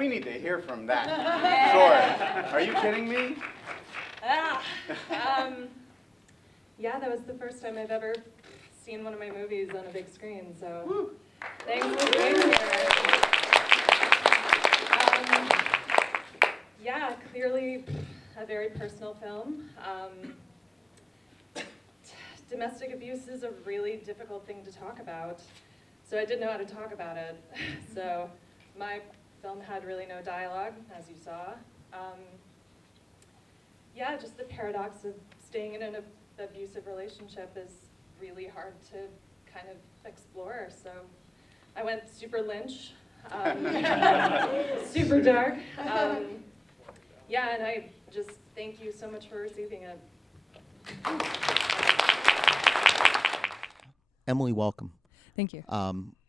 We need to hear from that short. Are you kidding me? Yeah, that was the first time I've ever seen one of my movies on a big screen, so thanks for being here. Yeah, clearly a very personal film. Domestic abuse is a really difficult thing to talk about, so I didn't know how to talk about it. So my film had really no dialogue, as you saw. Yeah, just the paradox of staying in an abusive relationship is really hard to kind of explore. So I went super Lynch, super dark. Yeah, and I just thank you so much for receiving it. Emily, welcome. Thank you.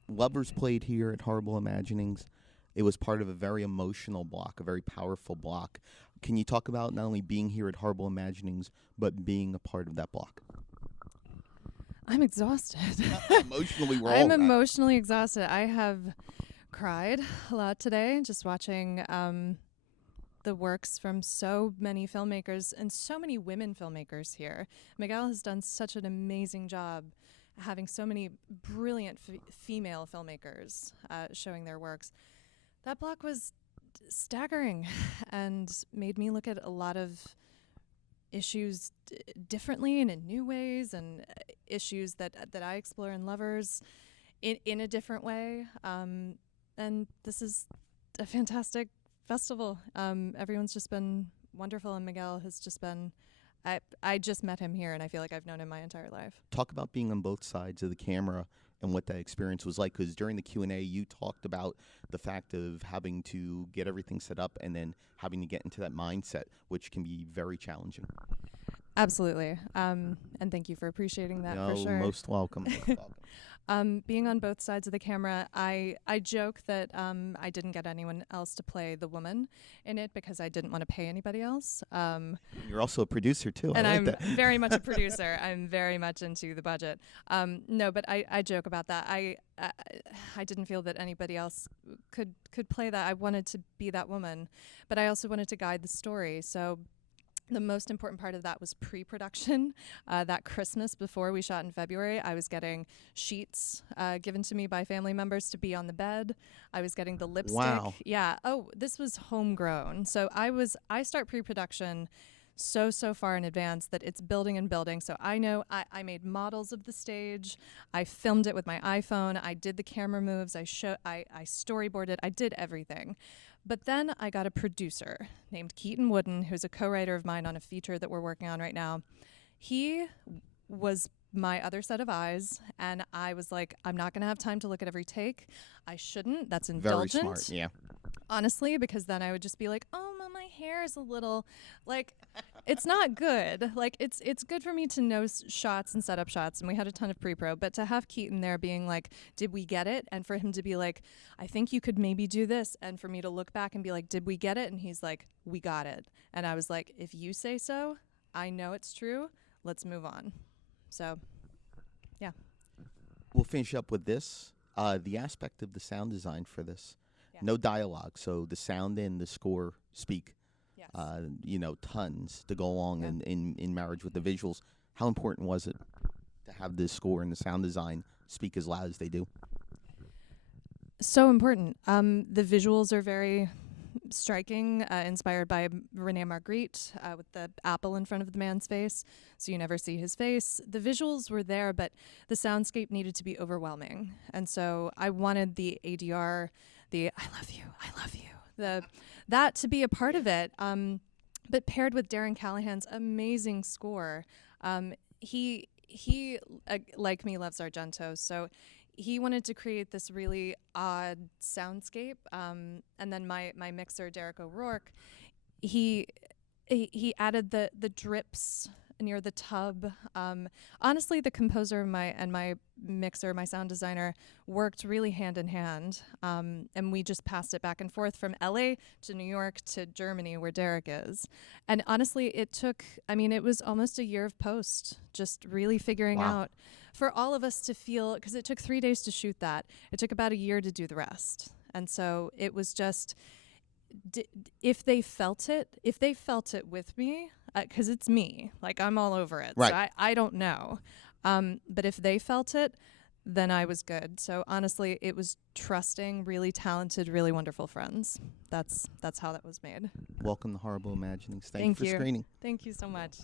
Lovers played here at Horrible Imaginings. It was part of a very emotional block, a very powerful block. Can you talk about not only being here at Horrible Imaginings, but being a part of that block? I'm exhausted. Emotionally, we're all I'm emotionally exhausted. I have cried a lot today just watching the works from so many filmmakers and so many women filmmakers here. Miguel has done such an amazing job having so many brilliant female filmmakers showing their works. That block was staggering and made me look at a lot of issues differently and in new ways, and issues that I explore in Lovers in a different way. And this is a fantastic festival. Everyone's just been wonderful, and Miguel has just been... I just met him here, and I feel like I've known him my entire life. Talk about being on both sides of the camera and what that experience was like, because during the Q&A, you talked about the fact of having to get everything set up and then having to get into that mindset, which can be very challenging. Absolutely. And thank you for appreciating that, for sure. Most welcome. Most welcome. Being on both sides of the camera, I joke that I didn't get anyone else to play the woman in it because I didn't want to pay anybody else. You're also a producer, too. And I'm very much a producer. I'm very much into the budget. No, but I joke about that. I didn't feel that anybody else could play that. I wanted to be that woman, but I also wanted to guide the story. So the most important part of that was pre-production. That Christmas before we shot in February, I was getting sheets given to me by family members to be on the bed. I was getting the lipstick. Wow. Yeah. Oh, this was homegrown. So I start pre-production so far in advance that it's building and building. So I know I made models of the stage. I filmed it with my iPhone. I did the camera moves. I storyboarded. I did everything. But then I got a producer named Keaton Wooden, who's a co-writer of mine on a feature that we're working on right now. He was my other set of eyes, and I was like, I'm not going to have time to look at every take. I shouldn't. That's indulgent. Very smart, yeah. Honestly, because then I would just be like, oh, my hair is a little, like, it's not good. Like, it's good for me to know shots and set up shots, and we had a ton of pre-pro, but to have Keaton there being like, did we get it? And for him to be like, I think you could maybe do this, and for me to look back and be like, did we get it? And he's like, we got it. And I was like, if you say so, I know it's true, let's move on. So, yeah. We'll finish up with this. The aspect of the sound design for this. Yeah. No dialogue, so the sound and the score speak. Yes. Tons to go along in marriage with the visuals. How important was it to have the score and the sound design speak as loud as they do? So important. The visuals are very striking, inspired by Rene Magritte with the apple in front of the man's face, so you never see his face. The visuals were there, but the soundscape needed to be overwhelming. And so I wanted the ADR, the I love you, that to be a part of it, but paired with Darren Callahan's amazing score. He like me, loves Argento, so he wanted to create this really odd soundscape, and then my mixer, Derek O'Rourke, he added the drips near the tub. Honestly, the composer and my mixer, my sound designer, worked really hand in hand, and we just passed it back and forth from LA to New York to Germany, where Derek is. And honestly, it was almost a year of post, just really figuring out, for all of us to feel, because it took 3 days to shoot that. It took about a year to do the rest. And so it was just, if they felt it with me, because it's me, like I'm all over it. Right. So I don't know. But if they felt it, then I was good. So honestly, it was trusting really talented, really wonderful friends. That's how that was made. Welcome to Horrible Imaginings. Thank Thank you for you. screening. Thank you so much.